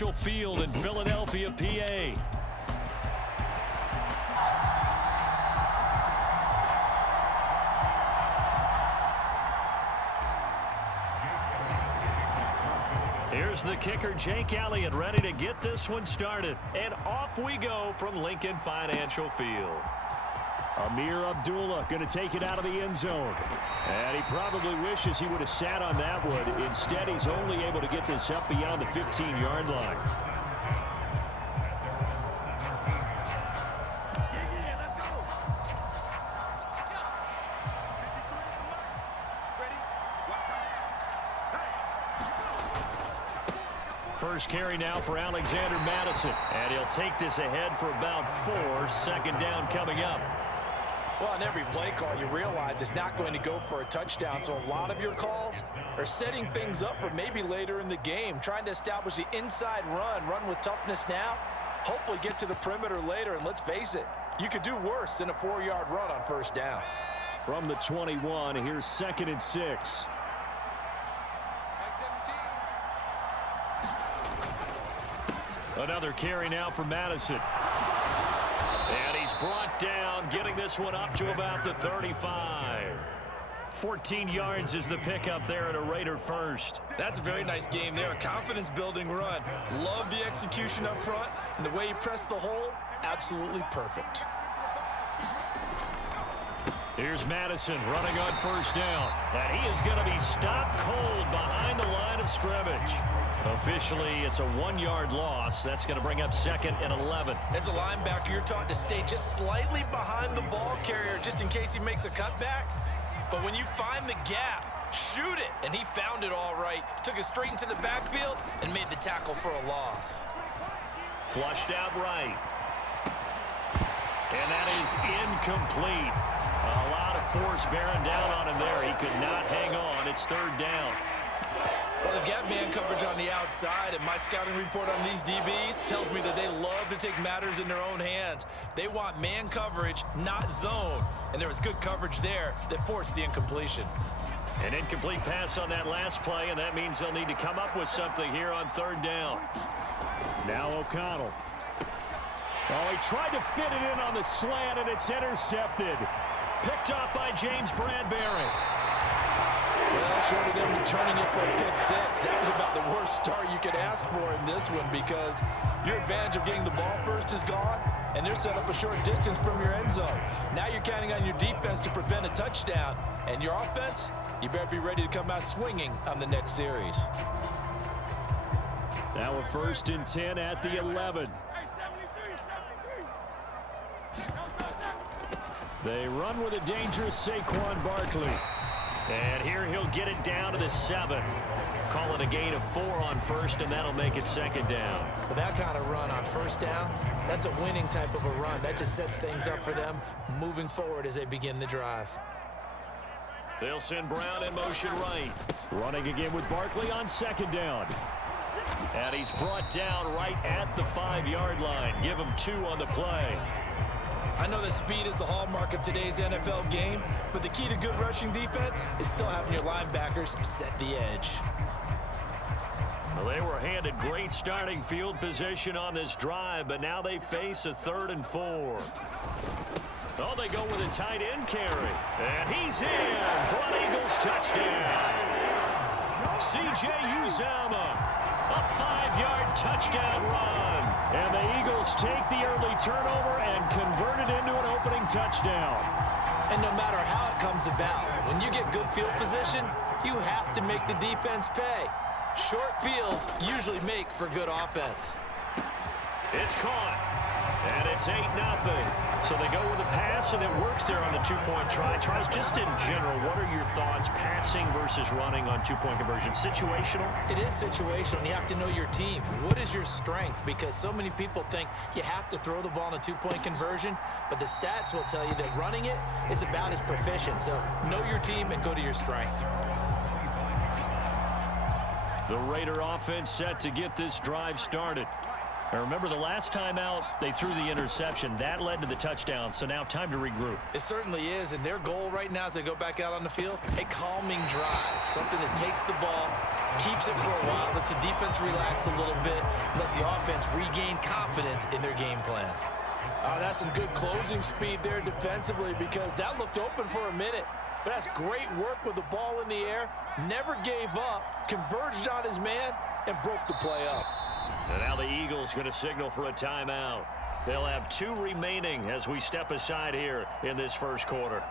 Financial Field in Philadelphia, PA. Here's the kicker, Jake Elliott, ready to get this one started. And off we go from Lincoln Financial Field. Amir Abdullah going to take it out of the end zone. And he probably wishes he would have sat on that one. Instead, he's only able to get this up beyond the 15-yard line. First carry now for Alexander Madison. And he'll take this ahead for about 4. Second down coming up. Well, on every play call, you realize it's not going to go for a touchdown. So a lot of your calls are setting things up for maybe later in the game, trying to establish the inside run with toughness now, hopefully get to the perimeter later. And let's face it, you could do worse than a 4-yard run on first down. From the 21, here's 2nd and 6. Another carry now for Madison. And he's brought down, getting this one up to about the 35. 14 yards is the pickup there at a Raider first. That's a very nice game there. A confidence-building run. Love the execution up front, and the way he pressed the hole, absolutely perfect. Here's Madison running on first down. And he is going to be stopped cold behind the line of scrimmage. Officially, it's a 1-yard loss. That's going to bring up 2nd and 11. As a linebacker, you're taught to stay just slightly behind the ball carrier just in case he makes a cutback. But when you find the gap, shoot it. And he found it all right. Took it straight into the backfield and made the tackle for a loss. Flushed out right. And that is incomplete. A lot of force bearing down on him there. He could not hang on. It's 3rd down. Well, they've got man coverage on the outside, and my scouting report on these DBs tells me that they love to take matters in their own hands. They want man coverage, not zone. And there was good coverage there that forced the incompletion. An incomplete pass on that last play, and that means they'll need to come up with something here on 3rd down. Now O'Connell. Oh, he tried to fit it in on the slant, and it's intercepted. Picked off by James Bradbury. Well, short of them returning it for a pick 6, that was about the worst start you could ask for in this one because your advantage of getting the ball first is gone, and they're set up a short distance from your end zone. Now you're counting on your defense to prevent a touchdown, and your offense, you better be ready to come out swinging on the next series. Now a 1st and 10 at the 11. They run with a dangerous Saquon Barkley. And here he'll get it down to the 7. Call it a gain of 4 on first, and that'll make it 2nd down. With that kind of run on first down, that's a winning type of a run. That just sets things up for them moving forward as they begin the drive. They'll send Brown in motion right. Running again with Barkley on 2nd down. And he's brought down right at the 5-yard line. Give him 2 on the play. I know that speed is the hallmark of today's NFL game, but the key to good rushing defense is still having your linebackers set the edge. Well, they were handed great starting field position on this drive, but now they face a 3rd and 4. Oh, they go with a tight end carry. And he's in for an Eagles touchdown. C.J. Uzomah. A 5-yard touchdown run. And the Eagles take the early turnover and convert it into an opening touchdown. And no matter how it comes about, when you get good field position, you have to make the defense pay. Short fields usually make for good offense. It's caught. And it's 8-0. So they go with a pass, and it works there on the 2-point try. Tries just in general, what are your thoughts, passing versus running on 2-point conversion? Situational? It is situational. You have to know your team. What is your strength? Because so many people think you have to throw the ball in a 2-point conversion, but the stats will tell you that running it is about as proficient. So know your team and go to your strength. The Raider offense set to get this drive started. And remember, the last time out, they threw the interception. That led to the touchdown, so now time to regroup. It certainly is, and their goal right now as they go back out on the field, a calming drive, something that takes the ball, keeps it for a while, lets the defense relax a little bit, lets the offense regain confidence in their game plan. That's some good closing speed there defensively, because that looked open for a minute. But that's great work with the ball in the air, never gave up, converged on his man, and broke the play up. And now the Eagles going to signal for a timeout. They'll have 2 remaining as we step aside here in this first quarter.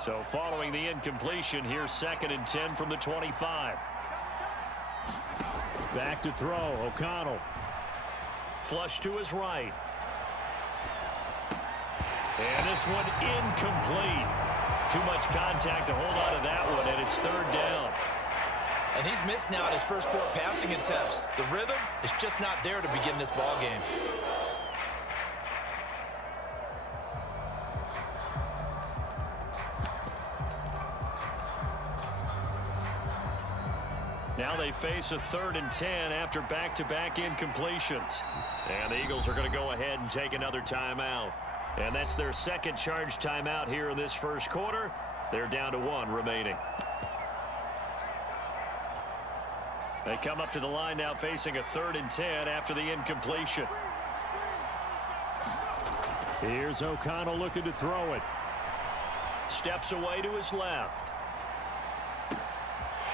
So following the incompletion, here's 2nd and 10 from the 25. Back to throw, O'Connell. Flush to his right. And this one incomplete. Too much contact to hold on to that one, and it's 3rd down. And he's missed now on his first 4 passing attempts. The rhythm is just not there to begin this ball game. Now they face a 3rd and 10 after back-to-back incompletions. And the Eagles are going to go ahead and take another timeout. And that's their 2nd charge timeout here in this first quarter. They're down to 1 remaining. They come up to the line now facing a 3rd and 10 after the incompletion. Here's O'Connell looking to throw it. Steps away to his left.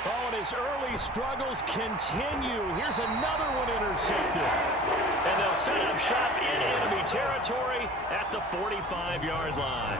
Oh, and his early struggles continue. Here's another one intercepted. And they'll set up shop in enemy territory at the 45-yard line.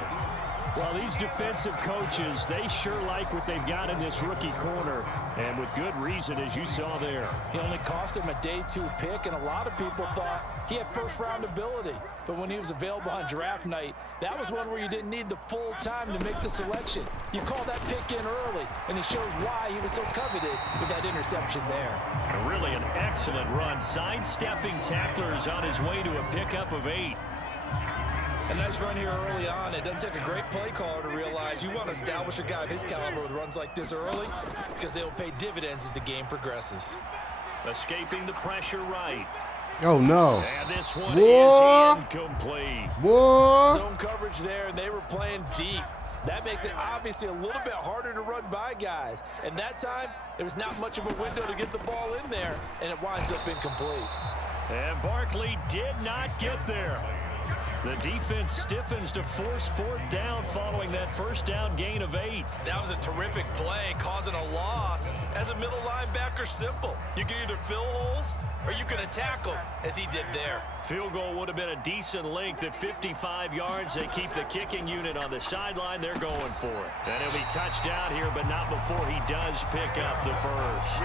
Well, these defensive coaches, they sure like what they've got in this rookie corner, and with good reason, as you saw there. He only cost him a day 2 pick, and a lot of people thought he had first-round ability. But when he was available on draft night, that was one where you didn't need the full time to make the selection. You call that pick in early, and it shows why he was so coveted with that interception there. And really an excellent run, sidestepping tacklers on his way to a pickup of 8. A nice run here early on. It doesn't take a great play caller to realize you want to establish a guy of his caliber with runs like this early, because they'll pay dividends as the game progresses. Escaping the pressure right. Oh, no. And this one is incomplete. Zone coverage there, and they were playing deep. That makes it obviously a little bit harder to run by guys. And that time, there was not much of a window to get the ball in there, and it winds up incomplete. And Barkley did not get there. The defense stiffens to force 4th down following that first down gain of 8. That was a terrific play, causing a loss. As a middle linebacker, simple. You can either fill holes or you can attack them, as he did there. Field goal would have been a decent length at 55 yards. They keep the kicking unit on the sideline. They're going for it. And he'll be touched out here, but not before he does pick up the first.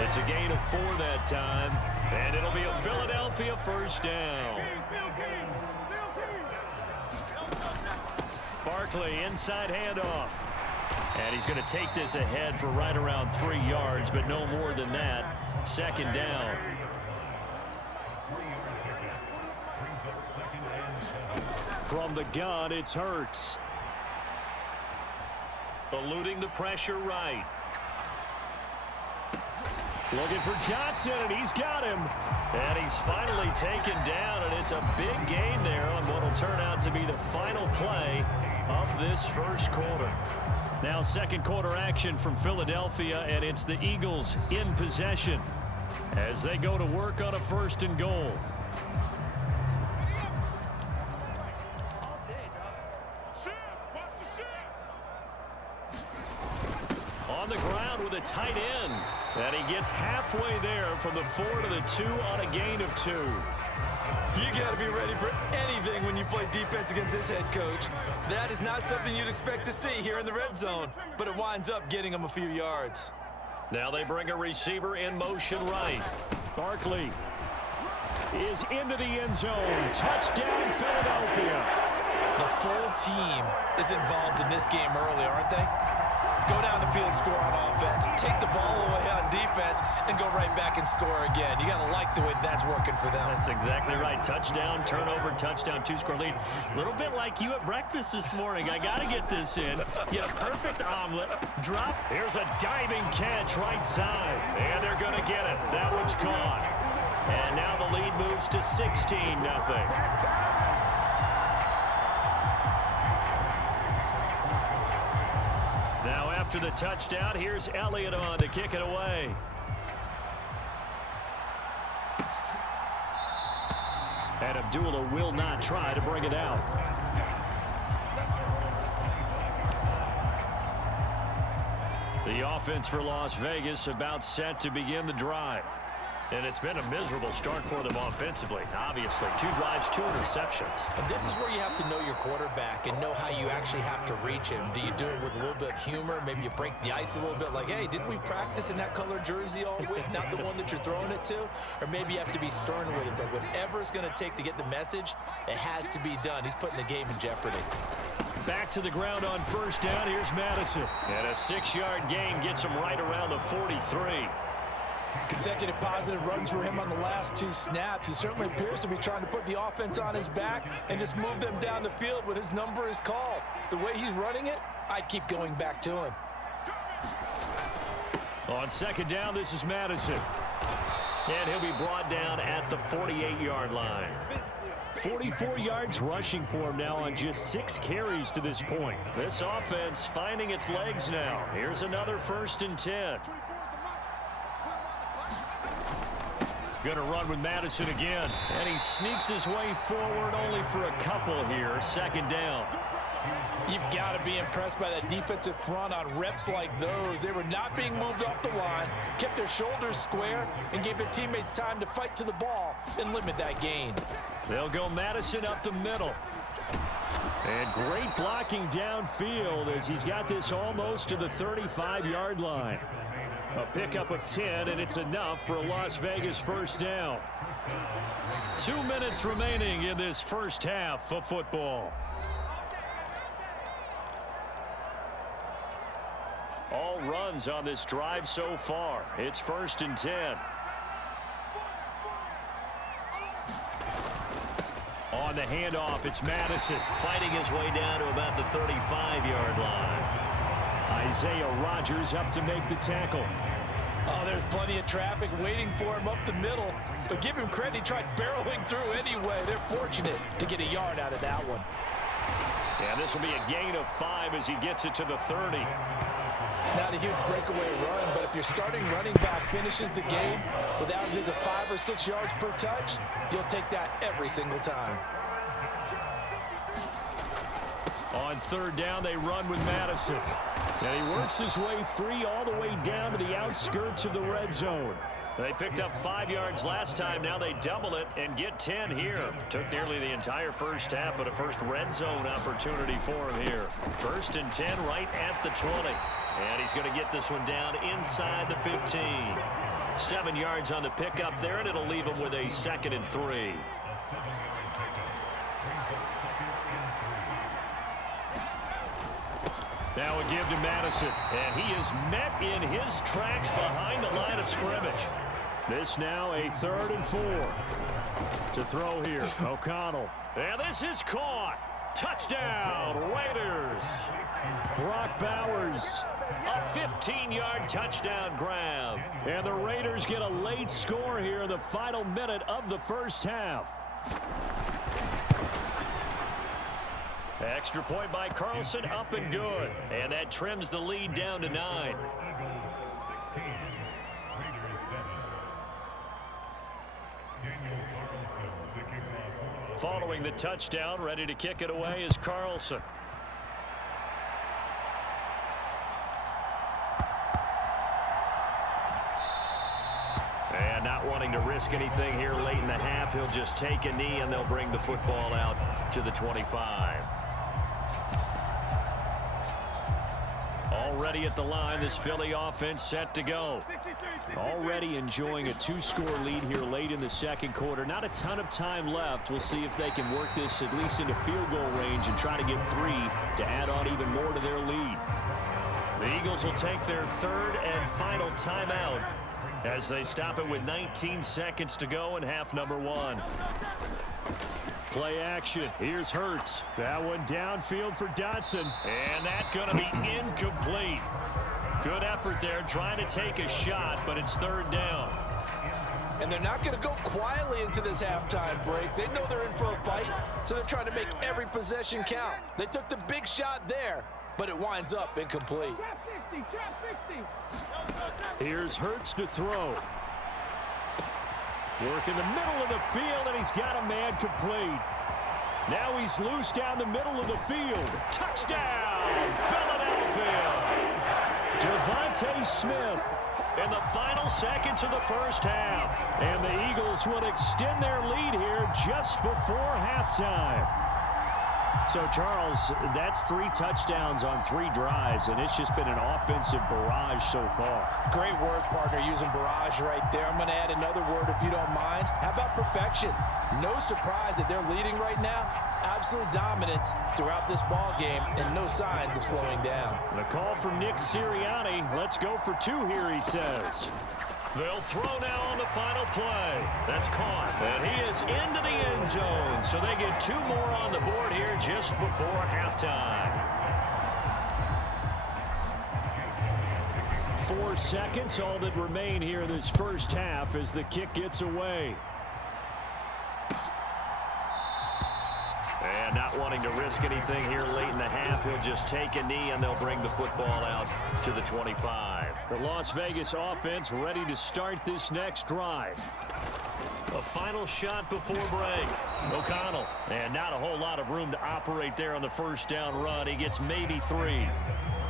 It's a gain of 4 that time, and it'll be a Philadelphia first down. Barkley, inside handoff. And he's going to take this ahead for right around 3 yards, but no more than that. 2nd down. From the gun, it's Hurts. Eluding the pressure right. Looking for Johnson, and he's got him. And he's finally taken down, and it's a big gain there on what will turn out to be the final play of this first quarter. Now 2nd quarter action from Philadelphia, and it's the Eagles in possession as they go to work on a 1st and goal. On the ground with a tight end. And he gets halfway there from the 4 to the 2 on a gain of 2. You got to be ready for anything when you play defense against this head coach. That is not something you'd expect to see here in the red zone, but it winds up getting him a few yards. Now they bring a receiver in motion right. Barkley is into the end zone. Touchdown, Philadelphia. The full team is involved in this game early, aren't they? go down the field, score on offense, take the ball away on defense, and go right back and score again. You got to like the way that's working for them. That's exactly right. Touchdown, turnover, touchdown, two-score lead. A little bit like you at breakfast this morning. I got to get this in. You had a perfect omelet. Drop. Here's a diving catch right side. And they're going to get it. That one's caught. And now the lead moves to 16-0. Now after the touchdown, here's Elliott on to kick it away. And Abdullah will not try to bring it out. The offense for Las Vegas about set to begin the drive. And it's been a miserable start for them offensively. Obviously, 2 drives, 2 interceptions. And this is where you have to know your quarterback and know how you actually have to reach him. Do you do it with a little bit of humor? Maybe you break the ice a little bit like, hey, didn't we practice in that color jersey all week, not the one that you're throwing it to? Or maybe you have to be stern with it. But whatever it's going to take to get the message, it has to be done. He's putting the game in jeopardy. Back to the ground on first down. Here's Madison. And a 6-yard gain gets him right around the 43. Consecutive positive runs for him on the last 2 snaps. He certainly appears to be trying to put the offense on his back and just move them down the field when his number is called. The way he's running it, I'd keep going back to him. On second down, this is Madison. And he'll be brought down at the 48-yard line. 44 yards rushing for him now on just 6 carries to this point. This offense finding its legs now. Here's another 1st and 10. Going to run with Madison again. And he sneaks his way forward only for a couple here. 2nd down. You've got to be impressed by that defensive front on reps like those. They were not being moved off the line, kept their shoulders square, and gave their teammates time to fight to the ball and limit that gain. They'll go Madison up the middle. And great blocking downfield as he's got this almost to the 35-yard line. A pickup of 10, and it's enough for a Las Vegas 1st down. 2 minutes remaining in this first half of football. All runs on this drive so far. It's 1st and 10. On the handoff, it's Madison. Fighting his way down to about the 35-yard line. Isaiah Rodgers up to make the tackle. Oh, there's plenty of traffic waiting for him up the middle. But give him credit, he tried barreling through anyway. They're fortunate to get a yard out of that one. Yeah, this will be a gain of 5 as he gets it to the 30. It's not a huge breakaway run, but if your starting running back finishes the game with averages of 5 or 6 yards per touch, you'll take that every single time. On 3rd down, they run with Madison. And he works his way free all the way down to the outskirts of the red zone. They picked up 5 yards last time. Now they double it and get 10 here. Took nearly the entire first half, but a first red zone opportunity for him here. 1st and 10 right at the 20. And he's going to get this one down inside the 15. 7 yards on the pickup there, and it'll leave him with a 2nd and 3. Now a give to Madison. And he is met in his tracks behind the line of scrimmage. This now a 3rd and 4. To throw here, O'Connell. And this is caught. Touchdown, Raiders. Brock Bowers. A 15-yard touchdown grab. And the Raiders get a late score here in the final minute of the first half. Extra point by Carlson, up and good. And that trims the lead down to 9. Following the touchdown, ready to kick it away is Carlson. And not wanting to risk anything here late in the half, he'll just take a knee and they'll bring the football out to the 25. Already at the line, this Philly offense set to go. Already enjoying a 2-score lead here late in the second quarter. Not a ton of time left. We'll see if they can work this at least into field goal range and try to get 3 to add on even more to their lead. The Eagles will take their third and final timeout as they stop it with 19 seconds to go in half number one. Play action. Here's Hurts. That one downfield for Dotson. And that's going to be incomplete. Good effort there trying to take a shot, but it's third down. And they're not going to go quietly into this halftime break. They know they're in for a fight, so they're trying to make every possession count. They took the big shot there, but it winds up incomplete. Here's Hurts to throw. Work in the middle of the field, and he's got a man complete. Now he's loose down the middle of the field. Touchdown, Philadelphia! Devontae Smith in the final seconds of the first half. And the Eagles will extend their lead here just before halftime. So, Charles, that's 3 touchdowns on 3 drives, and it's just been an offensive barrage so far. Great word, partner, using barrage right there. I'm going to add another word if you don't mind. How about perfection? No surprise that they're leading right now. Absolute dominance throughout this ball game and no signs of slowing down. The call from Nick Sirianni. Let's go for 2 here, he says. They'll throw now on the final play. That's caught. And he is into the end zone. So they get 2 more on the board here just before halftime. 4 seconds, all that remain here this first half as the kick gets away. And not wanting to risk anything here late in the half, he'll just take a knee and they'll bring the football out to the 25. The Las Vegas offense ready to start this next drive. A final shot before break. O'Connell. And not a whole lot of room to operate there on the first down run. He gets maybe 3.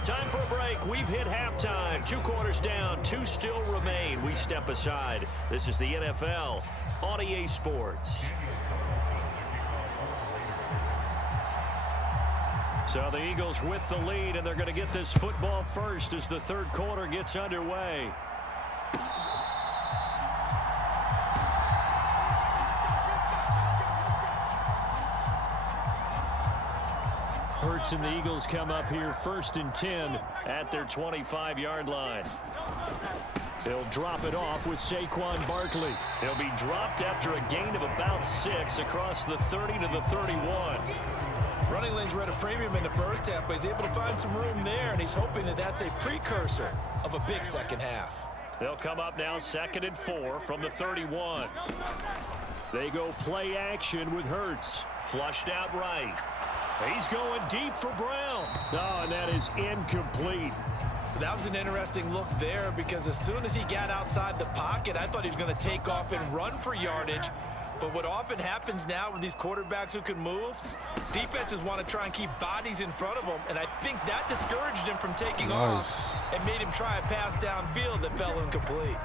Time for a break. We've hit halftime. 2 quarters down. 2 still remain. We step aside. This is the NFL on EA Sports. So the Eagles with the lead, and they're going to get this football first as the third quarter gets underway. Hurts and the Eagles come up here 1st and 10 at their 25-yard line. He'll drop it off with Saquon Barkley. He'll be dropped after a gain of about 6 across the 30 to the 31. Running lanes were at a premium in the first half, but he's able to find some room there, and he's hoping that that's a precursor of a big second half. They'll come up now 2nd and 4 from the 31. They go play action with Hurts. Flushed out right. He's going deep for Brown. Oh, and that is incomplete. That was an interesting look there because as soon as he got outside the pocket, I thought he was going to take off and run for yardage. But what often happens now with these quarterbacks who can move, defenses want to try and keep bodies in front of them, and I think that discouraged him from taking off and made him try a pass downfield that fell incomplete.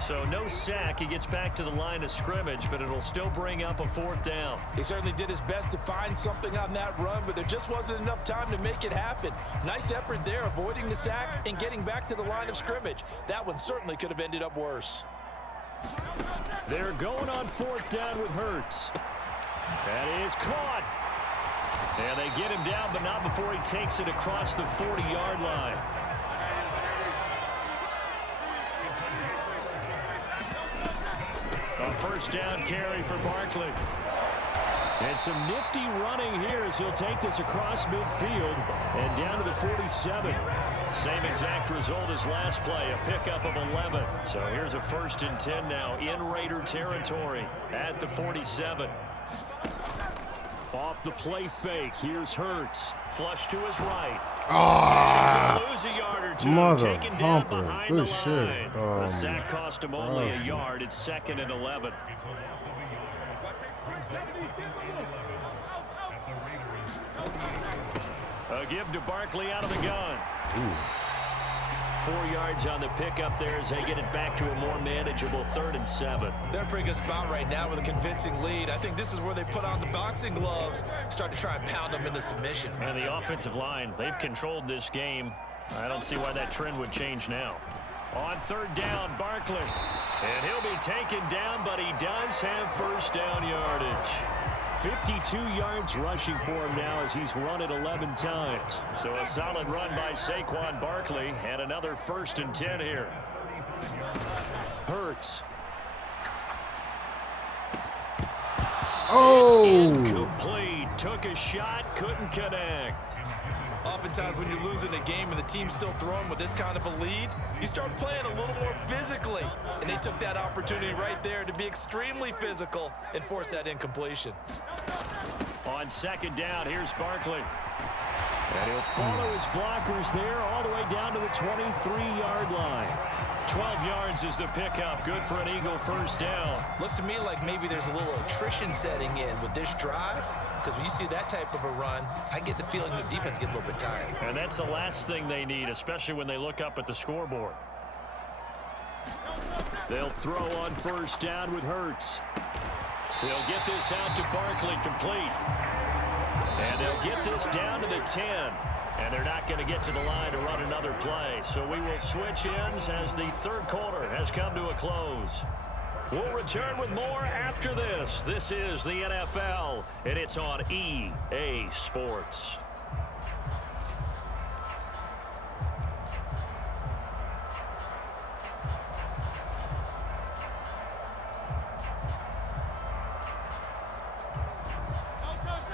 So no sack. He gets back to the line of scrimmage, but it'll still bring up a 4th down. He certainly did his best to find something on that run, but there just wasn't enough time to make it happen. Nice effort there, avoiding the sack and getting back to the line of scrimmage. That one certainly could have ended up worse. They're going on 4th down with Hurts. That is caught. And they get him down, but not before he takes it across the 40-yard line. A 1st down carry for Barkley. And some nifty running here as he'll take this across midfield and down to the 47. Same exact result as last play, a pickup of 11. So here's a 1st and 10 now in Raider territory at the 47. Off the play fake, here's Hurts. Flush to his right. Ah, lose a yard or 2. mother Taken down humper. behind Good the shit. line. The sack cost him only a yard. It's 2nd and 11. A give to Barkley out of the gun. Ooh. 4 yards on the pickup there as they get it back to a more manageable 3rd and 7. They're in a pretty good spot right now with a convincing lead. I think this is where they put on the boxing gloves, start to try and pound them into submission. And the offensive line, they've controlled this game. I don't see why that trend would change now. On 3rd down, Barkley. And he'll be taken down, but he does have 1st down yardage. 52 yards rushing for him now as he's run it 11 times. So a solid run by Saquon Barkley and another 1st and 10 here. Hurts. Oh! It's incomplete. Took a shot, couldn't connect. Oftentimes when you're losing a game and the team's still throwing with this kind of a lead, you start playing a little more physically. And they took that opportunity right there to be extremely physical and force that incompletion. On 2nd down, here's Barkley. And he'll follow his blockers there all the way down to the 23-yard line. 12 yards is the pickup. Good for an Eagle 1st down. Looks to me like maybe there's a little attrition setting in with this drive. Because when you see that type of a run, I get the feeling the defense gets a little bit tired. And that's the last thing they need, especially when they look up at the scoreboard. They'll throw on 1st down with Hurts. They'll get this out to Barkley, complete. And they'll get this down to the 10. And they're not going to get to the line to run another play. So we will switch ends as the 3rd quarter has come to a close. We'll return with more after this. This is the NFL, and it's on EA Sports.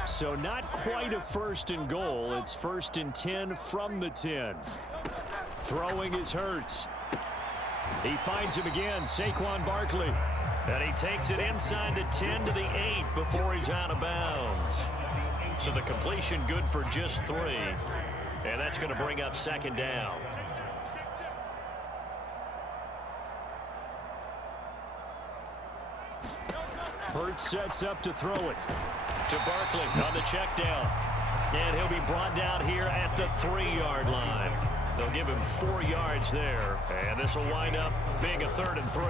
So not quite a 1st and goal. It's 1st and 10 from the 10. Throwing is Hurts. He finds him again, Saquon Barkley. And he takes it inside the 10 to the 8 before he's out of bounds. So the completion good for just 3. And that's going to bring up 2nd down. Hurts sets up to throw it. To Barkley on the check down. And he'll be brought down here at the 3-yard line. They'll give him 4 yards there, and this will wind up being a 3rd and 3.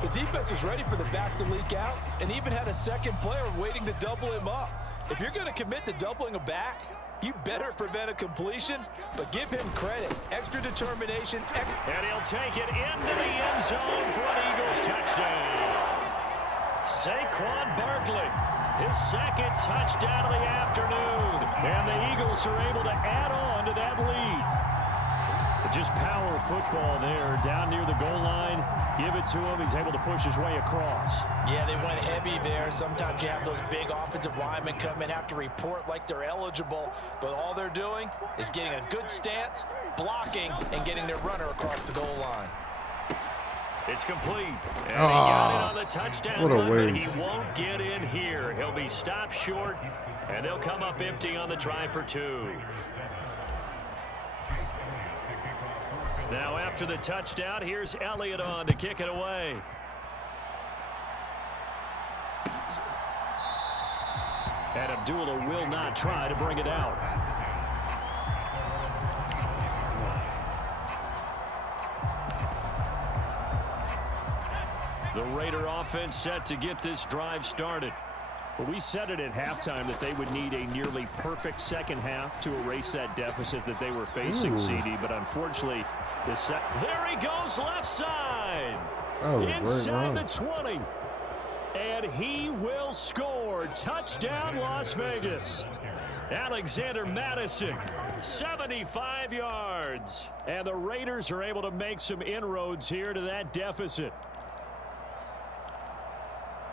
The defense was ready for the back to leak out and even had a 2nd player waiting to double him up. If you're going to commit to doubling a back, you better prevent a completion, but give him credit. Extra determination. And he'll take it into the end zone for an Eagles touchdown. Saquon Barkley, his 2nd touchdown of the afternoon. And the Eagles are able to add on to that lead. Just power football there down near the goal line. Give it to him. He's able to push his way across. Yeah, they went heavy there. Sometimes you have those big offensive linemen come in, have to report like they're eligible, but all they're doing is getting a good stance, blocking, and getting their runner across the goal line. It's complete. And he got it on the touchdown run, but he won't get in here. He'll be stopped short, and they'll come up empty on the try for 2. Now after the touchdown, here's Elliott on to kick it away. And Abdullah will not try to bring it out. The Raider offense set to get this drive started. Well, we said it at halftime that they would need a nearly perfect 2nd half to erase that deficit that they were facing, CD, but unfortunately, there he goes left side. Inside the 20. And he will score. Touchdown, Las Vegas. Alexander Madison, 75 yards. And the Raiders are able to make some inroads here to that deficit.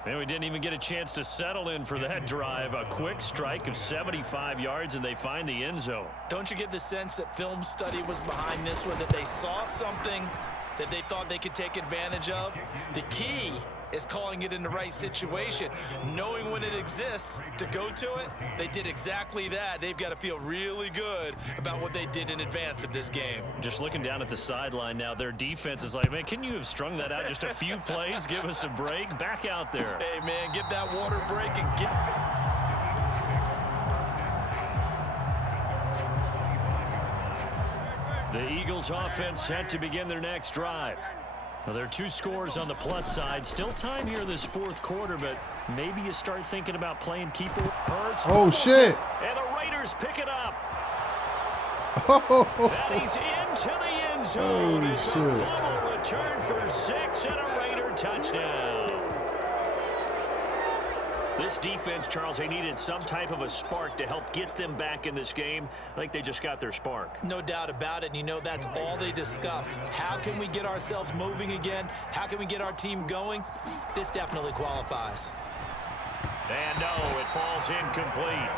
And we didn't even get a chance to settle in for that drive. A quick strike of 75 yards, and they find the end zone. Don't you get the sense that film study was behind this one, that they saw something that they thought they could take advantage of? The key is calling it in the right situation, knowing when it exists to go to it. They did exactly that. They've got to feel really good about what they did in advance of this game. Just looking down at the sideline now, their defense is like, man, can you have strung that out just a few plays? Give us a break. Back out there. Hey, man, give that water break and get... The Eagles offense set to begin their next drive. Well, there are 2 scores on the plus side. Still time here in this 4th quarter, but maybe you start thinking about playing keeper. Hurts. Oh, shit. And the Raiders pick it up. Oh. And he's into the end zone. Holy it's shit. a fumble return for 6 and a Raider touchdown. This defense, Charles, they needed some type of a spark to help get them back in this game. I think they just got their spark. No doubt about it. And you know that's all they discussed. How can we get ourselves moving again? How can we get our team going? This definitely qualifies. And no, it falls incomplete.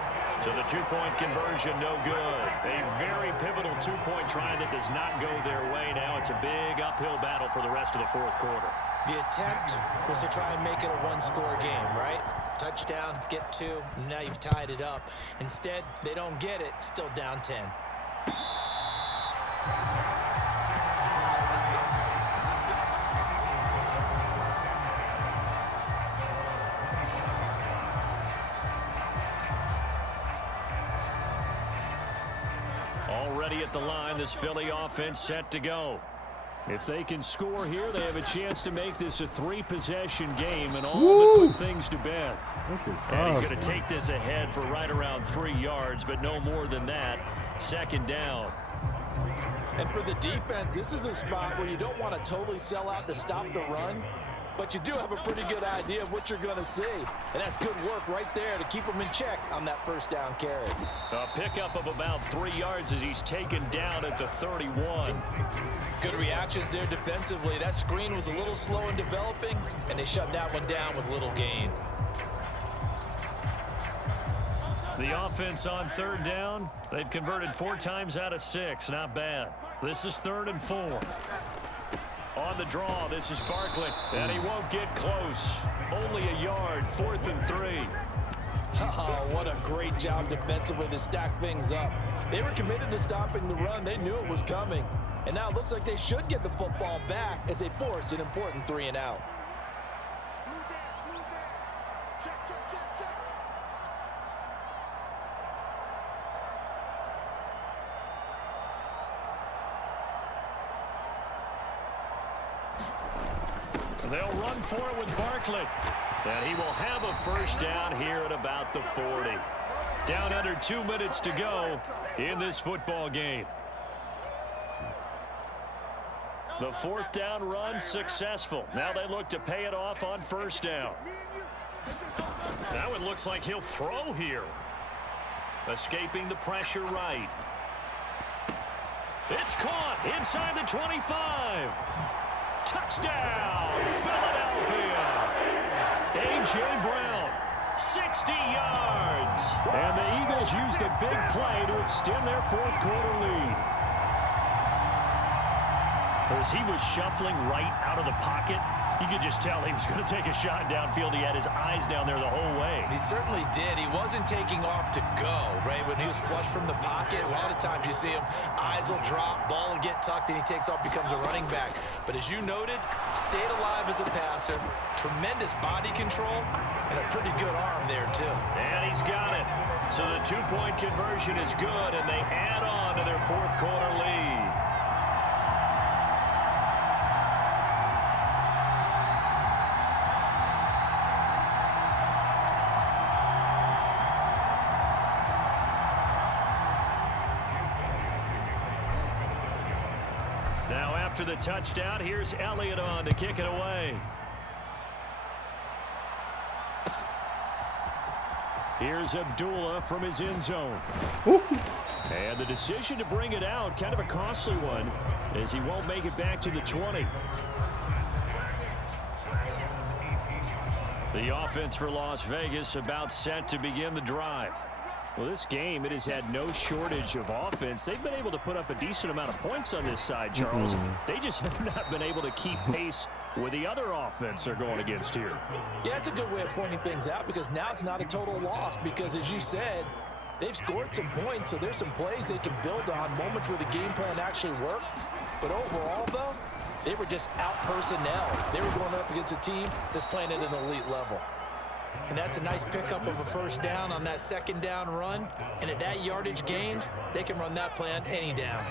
So the two-point conversion, no good. A very pivotal two-point try that does not go their way. Now it's a big uphill battle for the rest of the fourth quarter. The attempt was to try and make it a one-score game, right? Touchdown, get two, and now you've tied it up. Instead, they don't get it, still down 10. Already at the line, this Philly offense set to go. If they can score here, they have a chance to make this a three-possession game and all but put things to bed. And he's going to take this ahead for right around 3 yards, but no more than that. Second down. And for the defense, this is a spot where you don't want to totally sell out to stop the run, but you do have a pretty good idea of what you're going to see. And that's good work right there to keep them in check on that first down carry. A pickup of about 3 yards as he's taken down at the 31. Good reactions there defensively. That screen was a little slow in developing, and they shut that one down with little gain. The offense on third down, they've converted 4 times out of 6. Not bad. This is 3rd and 4. On the draw, this is Barkley, and he won't get close. Only a yard, 4th and 3. Oh, what a great job defensively to stack things up. They were committed to stopping the run. They knew it was coming. And now it looks like they should get the football back as they force an important 3 and out. They'll run for it with Barkley. And he will have a first down here at about the 40. Down under 2 minutes to go in this football game. The 4th down run successful. Now they look to pay it off on first down. Now it looks like he'll throw here. Escaping the pressure right. It's caught inside the 25. Touchdown, Philadelphia. A.J. Brown, 60 yards. And the Eagles use the big play to extend their fourth quarter lead. As he was shuffling right out of the pocket, you could just tell he was going to take a shot downfield. He had his eyes down there the whole way. He certainly did. He wasn't taking off to go, right? When he was flush from the pocket, a lot of times you see him, eyes will drop, ball will get tucked, and he takes off, becomes a running back. But as you noted, stayed alive as a passer, tremendous body control, and a pretty good arm there, too. And he's got it. So the two-point conversion is good, and they add on to their fourth quarter lead. After the touchdown, here's Elliott on to kick it away. Here's Abdullah from his end zone. And the decision to bring it out, kind of a costly one, as he won't make it back to the 20. The offense for Las Vegas about set to begin the drive. Well, this game, it has had no shortage of offense. They've been able to put up a decent amount of points on this side, Charles. They just have not been able to keep pace with the other offense they're going against here. Yeah, that's a good way of pointing things out because now it's not a total loss because, as you said, they've scored some points, so there's some plays they can build on, moments where the game plan actually worked. But overall, though, they were just out personnel. They were going up against a team that's playing at an elite level. And that's a nice pickup of a first down on that second down run. And at that yardage gained, they can run that play on any down.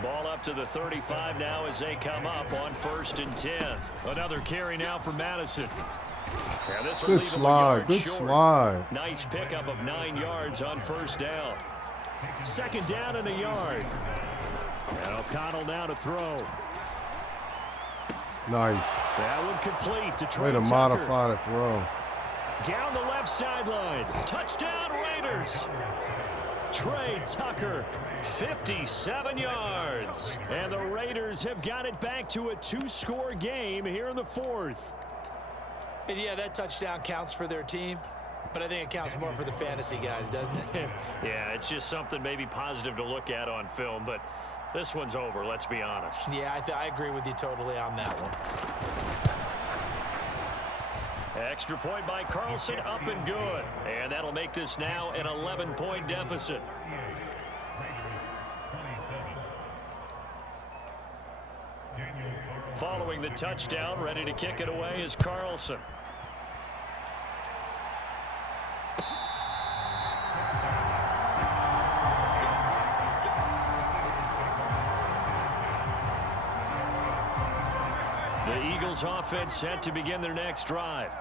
Ball up to the 35 now as they come up on 1st and 10. Another carry now for Madison. Yeah, this good slide, good slide. Nice pickup of 9 yards on first down. Second down and a yard. And O'Connell now to throw. Nice. That one complete to Trey Way to Tucker. modify the throw. Down the left left sideline. Touchdown, Raiders. Trey Tucker, 57 yards. And the Raiders have got it back to a 2-score game here in the 4th. And yeah, that touchdown counts for their team, but I think it counts more for the fantasy guys, doesn't it? Yeah, it's just something maybe positive to look at on film, but this one's over, let's be honest. Yeah, I agree with you totally on that one. Extra point by Carlson, up and good. And that'll make this now an 11-point deficit. Following the touchdown, ready to kick it away is Carlson. The Eagles offense set to begin their next drive.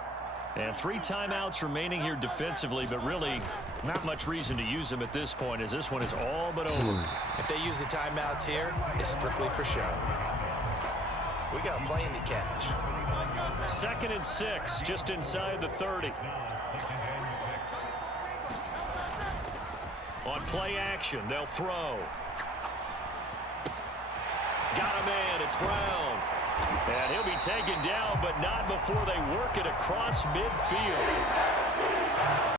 And 3 timeouts remaining here defensively, but really not much reason to use them at this point, as this one is all but over. If they use the timeouts here, it's strictly for show. We got a plane to catch. 2nd and 6, just inside the 30. On play action, they'll throw. Got a man, it's Brown. And he'll be taken down, but not before they work it across midfield.